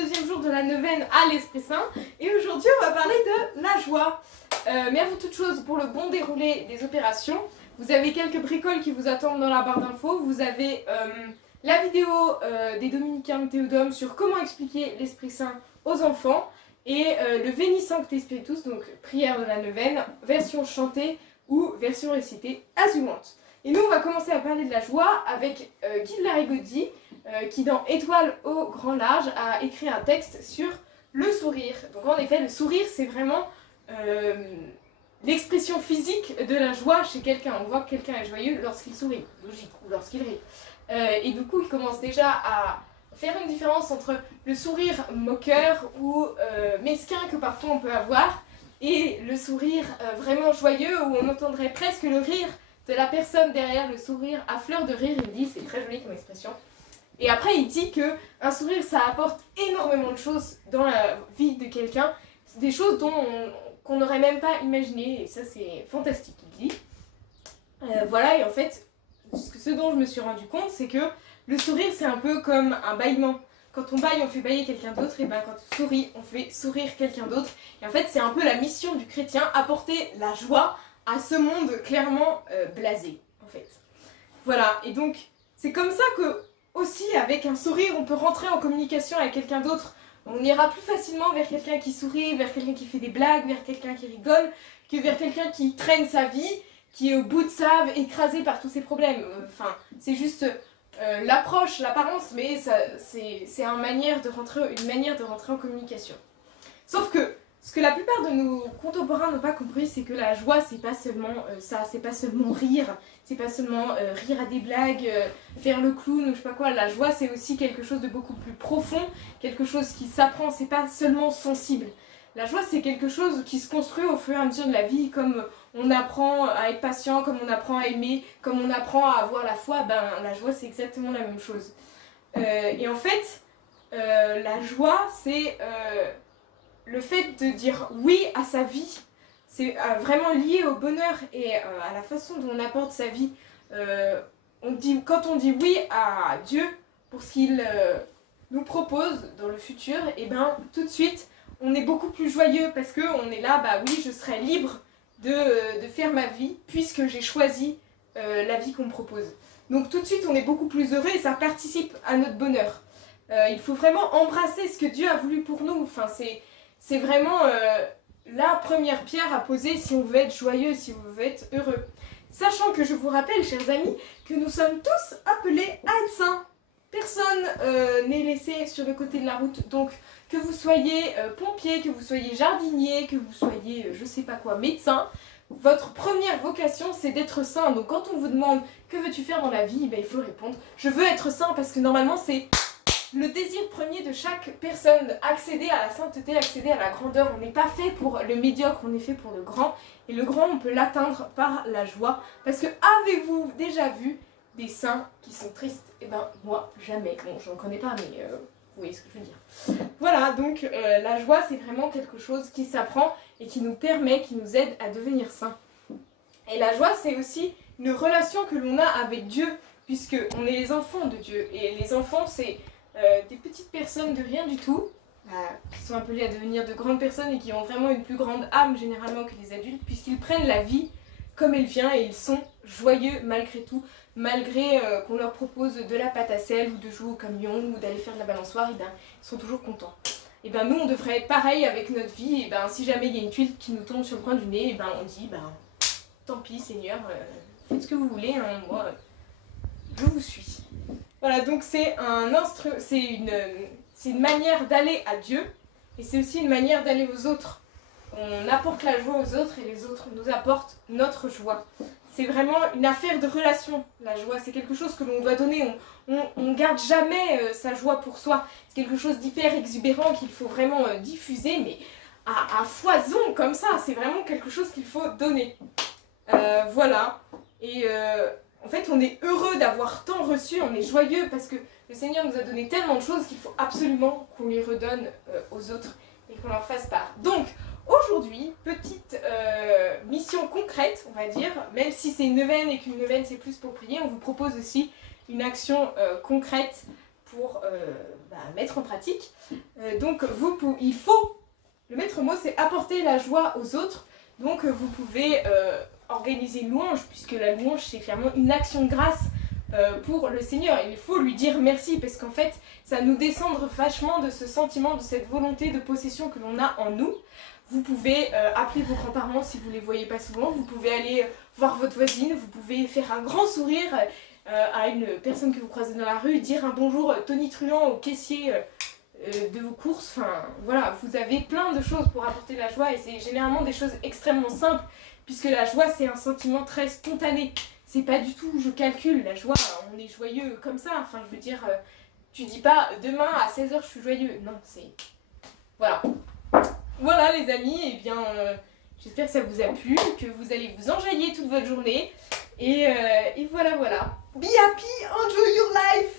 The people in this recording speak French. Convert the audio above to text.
deuxième jour de la neuvaine à l'Esprit Saint et aujourd'hui on va parler de la joie. Mais avant toute chose, pour le bon déroulé des opérations, vous avez quelques bricoles qui vous attendent dans la barre d'infos. Vous avez la vidéo des Dominicains de Théodome sur comment expliquer l'Esprit Saint aux enfants et le Veni Sancte Spiritus, donc prière de la neuvaine, version chantée ou version récitée azumante. Et nous on va commencer à parler de la joie avec Guy de Larigaudy qui dans Étoile au grand large a écrit un texte sur le sourire. Donc en effet le sourire c'est vraiment l'expression physique de la joie chez quelqu'un. On voit que quelqu'un est joyeux lorsqu'il sourit, logique, ou lorsqu'il rit. Et du coup il commence déjà à faire une différence entre le sourire moqueur ou mesquin que parfois on peut avoir et le sourire vraiment joyeux où on entendrait presque le rire de la personne derrière, le sourire à fleur de rire. Il dit, c'est très joli comme expression. Et après il dit que un sourire ça apporte énormément de choses dans la vie de quelqu'un, des choses qu'on n'aurait même pas imaginé, et ça c'est fantastique, il dit. Voilà, et en fait ce dont je me suis rendu compte c'est que le sourire c'est un peu comme un bâillement. Quand on bâille on fait bâiller quelqu'un d'autre, et ben quand on sourit on fait sourire quelqu'un d'autre. Et en fait c'est un peu la mission du chrétien, apporter la joie à ce monde clairement blasé en fait. Voilà, et donc c'est comme ça que aussi avec un sourire on peut rentrer en communication avec quelqu'un d'autre. On ira plus facilement vers quelqu'un qui sourit, vers quelqu'un qui fait des blagues, vers quelqu'un qui rigole, que vers quelqu'un qui traîne sa vie, qui est au bout de sa vie, écrasé par tous ses problèmes. Enfin, c'est juste l'approche, l'apparence, mais c'est une manière de rentrer en communication. Sauf que ce que la plupart de nos contemporains n'ont pas compris, c'est que la joie, c'est pas seulement ça, c'est pas seulement rire, c'est pas seulement rire à des blagues, faire le clown ou je sais pas quoi. La joie, c'est aussi quelque chose de beaucoup plus profond, quelque chose qui s'apprend, c'est pas seulement sensible. La joie, c'est quelque chose qui se construit au fur et à mesure de la vie, comme on apprend à être patient, comme on apprend à aimer, comme on apprend à avoir la foi, ben la joie, c'est exactement la même chose. Et en fait, la joie, c'est le fait de dire oui à sa vie, c'est vraiment lié au bonheur et à la façon dont on apporte sa vie. Quand on dit oui à Dieu pour ce qu'il nous propose dans le futur, et ben tout de suite on est beaucoup plus joyeux parce qu'on est là, bah oui, je serai libre de faire ma vie puisque j'ai choisi la vie qu'on me propose. Donc tout de suite on est beaucoup plus heureux et ça participe à notre bonheur. Il faut vraiment embrasser ce que Dieu a voulu pour nous. Enfin, c'est vraiment la première pierre à poser si on veut être joyeux, si on veut être heureux. Sachant que je vous rappelle, chers amis, que nous sommes tous appelés à être saints. Personne n'est laissé sur le côté de la route. Donc que vous soyez pompier, que vous soyez jardinier, que vous soyez je sais pas quoi, médecin, votre première vocation c'est d'être saint. Donc quand on vous demande que veux-tu faire dans la vie, ben, il faut répondre je veux être saint, parce que normalement c'est le désir premier de chaque personne, accéder à la sainteté, accéder à la grandeur. On n'est pas fait pour le médiocre, on est fait pour le grand. Et le grand, on peut l'atteindre par la joie. Parce que avez-vous déjà vu des saints qui sont tristes? Eh ben, moi, jamais. Bon, j'en connais pas, mais vous voyez ce que je veux dire. Voilà, donc la joie, c'est vraiment quelque chose qui s'apprend et qui nous permet, qui nous aide à devenir saints. Et la joie, c'est aussi une relation que l'on a avec Dieu, puisque on est les enfants de Dieu. Et les enfants, c'est des petites personnes de rien du tout, qui sont appelées à devenir de grandes personnes et qui ont vraiment une plus grande âme généralement que les adultes, puisqu'ils prennent la vie comme elle vient et ils sont joyeux malgré tout, malgré qu'on leur propose de la pâte à sel ou de jouer au camion ou d'aller faire de la balançoire, et ben, ils sont toujours contents. Et ben nous on devrait être pareil avec notre vie, et ben si jamais il y a une tuile qui nous tombe sur le coin du nez, et ben on dit ben tant pis Seigneur, faites ce que vous voulez, hein, moi je vous suis. Voilà, donc c'est une manière d'aller à Dieu et c'est aussi une manière d'aller aux autres. On apporte la joie aux autres et les autres nous apportent notre joie. C'est vraiment une affaire de relation, la joie. C'est quelque chose que l'on doit donner. On ne garde jamais sa joie pour soi. C'est quelque chose d'hyper exubérant qu'il faut vraiment diffuser, mais à foison comme ça. C'est vraiment quelque chose qu'il faut donner. Voilà. Et en fait, on est heureux d'avoir tant reçu, on est joyeux parce que le Seigneur nous a donné tellement de choses qu'il faut absolument qu'on les redonne aux autres et qu'on leur fasse part. Donc, aujourd'hui, petite mission concrète, on va dire, même si c'est une neuvaine et qu'une neuvaine c'est plus pour prier, on vous propose aussi une action concrète pour mettre en pratique. Donc il faut, le maître mot c'est apporter la joie aux autres. Donc vous pouvez organiser une louange, puisque la louange c'est clairement une action de grâce pour le Seigneur. Il faut lui dire merci, parce qu'en fait ça nous descendre vachement de ce sentiment, de cette volonté de possession que l'on a en nous. Vous pouvez appeler vos grands-parents si vous ne les voyez pas souvent, vous pouvez aller voir votre voisine, vous pouvez faire un grand sourire à une personne que vous croisez dans la rue, dire un bonjour tonitruant au caissier de vos courses. Enfin voilà, vous avez plein de choses pour apporter la joie, et c'est généralement des choses extrêmement simples, puisque la joie c'est un sentiment très spontané. C'est pas du tout je calcule, la joie, on est joyeux comme ça, enfin je veux dire, tu dis pas demain à 16 h je suis joyeux, non, c'est... Voilà. Voilà les amis, et bien j'espère que ça vous a plu, que vous allez vous enjailler toute votre journée, et voilà. Be happy, enjoy your life.